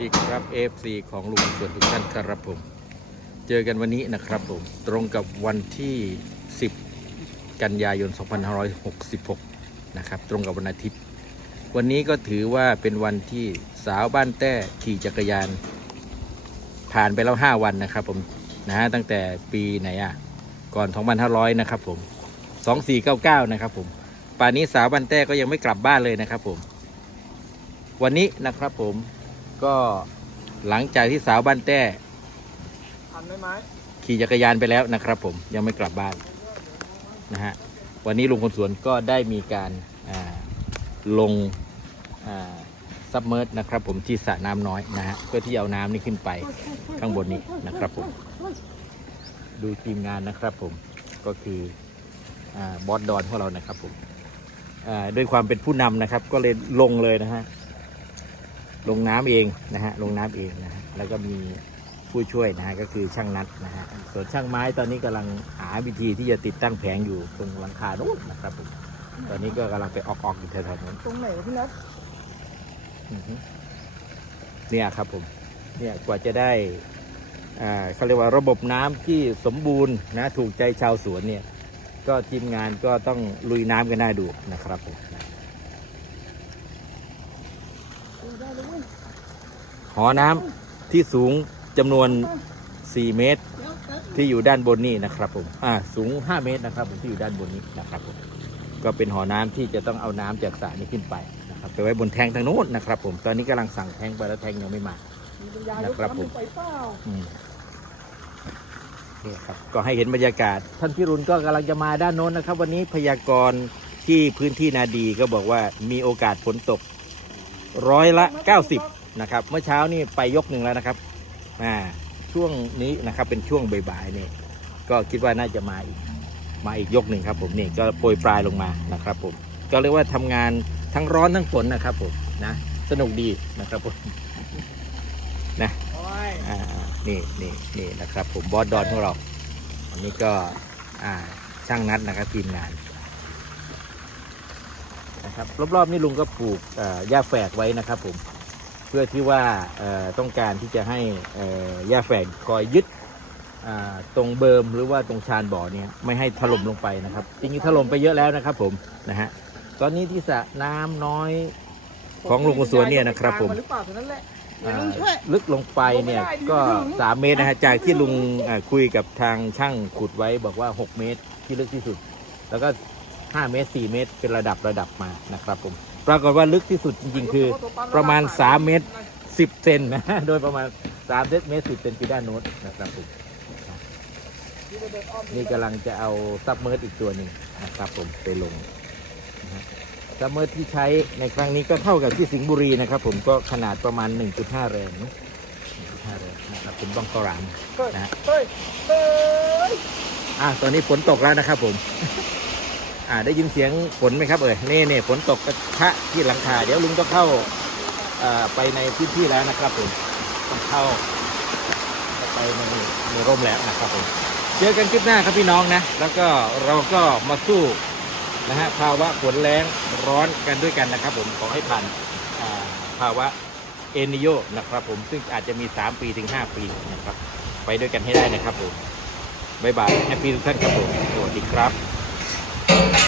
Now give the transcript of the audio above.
ดีครับ FC ของลุงส่วนทุกท่านครับผม เจอกันวันนี้นะครับผม ตรงกับวันที่ 10 กันยายน 2566 นะครับ ตรงกับวันอาทิตย์ วันนี้ก็ถือว่าเป็นวันที่สาวบ้านแต้ขี่จักรยาน ผ่านไปแล้ว 5 วันนะครับผม นะฮะตั้งแต่ปีไหนอะ ก่อน 2,500 นะครับผม 2499 นะครับผม ป่านนี้สาวบ้านแต้ก็ยังไม่กลับบ้านเลยนะครับผมวันนี้นะครับผม ก็หลังจากที่สาวบ้านแต้ทันไหมไหมขี่จักรยานไปแล้วนะครับ ผมยังไม่กลับบ้านนะฮะวันนี้ลุงคนสวนก็ได้มีการอ่าลงซับเมอร์นะครับผมที่สระน้ำน้อยนะฮะเพื่อที่เอาน้ำนี่ขึ้นไปข้างบนนี้นะครับผมดูทีมงานนะครับผมก็คืออาบอสดอนของเรานะครับผมอ่าด้วยความเป็นผู้นำนะครับ ก็เลยลงเลยนะฮะ ลงน้ำเองนะฮะลงน้ำเองนะฮะแล้วก็มีผู้ช่วยนะฮะก็คือช่างนัดนะฮะส่วนช่างไม้ตอนนี้กำลังหาวิธีที่จะติดตั้งแผงอยู่ตรงหลังคาโน้นนะครับผมตอนนี้ก็กำลังไปออกๆอยู่แถวๆนั้นตรงไหนวะพี่นัทอือฮึเนี่ยครับผมเนี่ยกว่าจะได้อ่าเขาเรียกว่าระบบน้ำที่สมบูรณ์นะถูกใจชาวสวนเนี่ย ก็ทีมงานก็ต้องลุยน้ำกันหน้าดูนะครับผมนะ ได้เลยเว้ย หอน้ำที่สูงจำนวน 4 เมตร ที่อยู่ด้านบนนี่นะครับผมอ่าสูง 5 เมตรนะครับผมที่อยู่ด้านบนนี้นะครับผมก็เป็นหอน้ำที่จะต้องเอาน้ำจากสระนี้ขึ้นไปนะครับไปไว้บนแทงทางโน้นนะครับ ผมตอนนี้กำลังสั่งแทงไปแล้วแทงยังไม่มานะครับผมนี่ครับก็ให้เห็นบรรยากาศ ท่านพิรุณก็กำลังจะมาด้านโน้นนะครับ วันนี้พยากรณ์ที่พื้นที่นาดีก็บอกว่ามีโอกาสฝนตก ร้อยละ 90 นะครับ เมื่อเช้านี่ไปยกหนึ่งแล้วนะครับอ่าช่วงนี้นะครับเป็นช่วงบ่ายๆนี่ก็คิดว่าน่าจะมาอีกมาอีกยกหนึ่งครับผมนี่ก็โปรยปลายลงมานะครับผมก็เรียกว่าทำงานทั้งร้อนทั้งฝนนะครับผมนะสนุกดีนะครับผมโอ้ยอ่านี่นี่นี่นะครับผมบอสดอนของเรา อันนี้ก็อ่าช่างนัดนะครับทีมงาน นะครับรอบๆนี่ลุงก็ปลูกหญ้าแฝกไว้นะครับผมเพื่อที่ว่าต้องการที่จะให้หญ้าแฝกคอยยึดตรงเบิร์มหรือว่าตรงชานบ่อเนี่ยไม่ให้ถล่มลงไปนะครับจริงๆถล่มไปเยอะแล้วนะครับผมนะฮะตอนนี้ที่สระน้ำน้อยของลุงกุศลเนี่ยนะครับผมลึกลงไปเนี่ยก็ 3 เมตรนะฮะจากที่ลุงคุยกับทางช่างขุดไว้บอกว่า 6 เมตรที่ลึกที่สุด แล้วก็ 5 เมตร 4 เมตร เป็นระดับระดับมานะครับผมปรากฏว่าลึกที่สุดจริงๆ คือประมาณ 3 เมตร 10 เซนนะโดยประมาณ3เมตร 10 เซนคือด้านโน้นนะครับผมนี่กำลังจะเอาซับเมอร์อีกตัวหนึ่งนะครับผมไปลงนะฮะซับเมอร์ที่ใช้ในครั้งนี้ก็เท่ากับที่สิงห์บุรีนะครับผมก็ขนาดประมาณ 1.5 แรงนะ1.5แรงนะครับเป็นบ้องกรามเฮ้ยนะฮะเฮ้ยเฮ้ยอะตอนนี้ฝนตกแล้วนะครับผม อ่าได้ยินเสียงฝนไหมครับเอ่ยนี่นี่ฝนตกกระทะที่หลังคาเดี๋ยวลุงต้องเข้าอ่อไปในพื้นที่แล้วนะครับผมต้องเข้าไปในในร่มแล้วนะครับผมเจอกันคลิปหน้าครับพี่น้องนะ แล้วก็เราก็มาสู้นะฮะภาวะฝนแรงร้อนกันด้วยกันนะครับ ผมขอให้ผ่านอ่าภาวะเอนิโยนะครับผมซึ่งอาจจะมี 3 ปีถึง 5 ปีนะครับ ไปด้วยกันให้ได้นะครับผม บ๊ายบายแฮปปี้ทุกท่านครับผม สวัสดีครับ